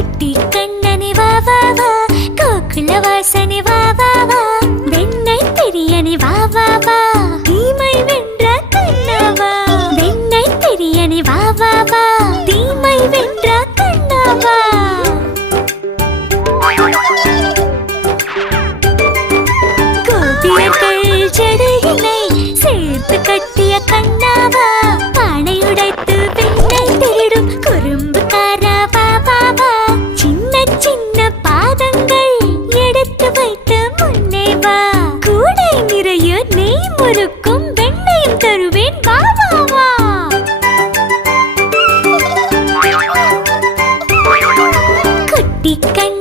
குட்டி கண்ணனே வா வா வா, கோகுல வாசனே வா வா வா, வெண்ணை பிரியனே வா வா வா, தீமை வென்ற கண்ணவா. வெண்ணை பிரியனே வா வா வா, தீமை வென்ற கண்ணவா. கோபியர்கள் ஜடையினை சேர்த்து கட்டிய கண்ணாவா, பானை உடைத்து வெண்ணை திருடும் குறும்புக்காரா வா வா வா, சின்ன சின்ன பாதங்கள் எடுத்து வைத்து முன்னே வா, கூடை நிறைய நெய் முறுக்கும் வெண்ணையும் தருவேன் வா வா வா. குட்டி கண்